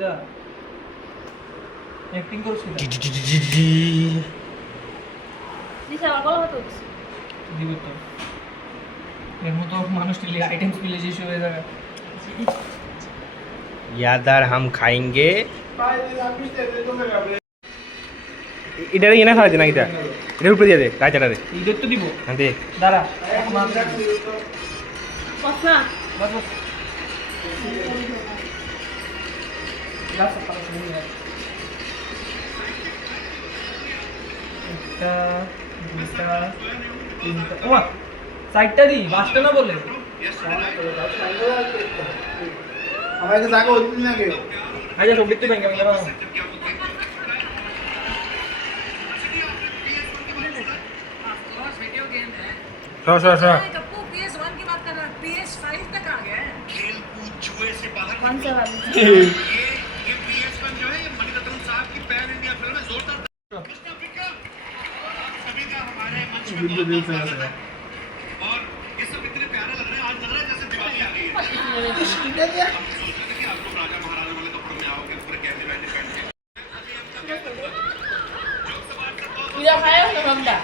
যা অ্যাক্টিং করছিস দিশা আমার গলা ব্যথা হচ্ছে দিব তো এর মতো মানুষ টিলি আইটেমস মিলে যে শুয়ে যাবে यादार हम खाएंगे इधर ये ना खा देना इधर इधर ऊपर दिया दे काय चला दे ঈদের তো দিব हाँ दे দাঁড়া কসনা বস বস গ্লাস পাতা শুনে যা একটা দুটা তিনটা ওমা সাইডটা দি বাসটা না বলে আমাকে জায়গা হচ্ছে না কেউ আচ্ছা সব দেখতে পাই কেমন सो सो सो कप्पू PS1 की बात कर रहा है PS5 तक आ गया है खेल कूद जुए से बाहर कौन सा वाली ये PS1 जो है ये मणिरत्न साहब की पैन इंडिया फिल्म है जोरदार सभी का हमारे मंच पे बहुत स्वागत है और ये सब इतने प्यारे लग रहे हैं आज लग रहा है जैसे दिवाली आ गई है हम सोच रहे थे कि आप लोग राजा महाराजा वाले कपड़ों में आओगे पूरे कैमरे वैसे पहन के पूजा खाया ना हमदा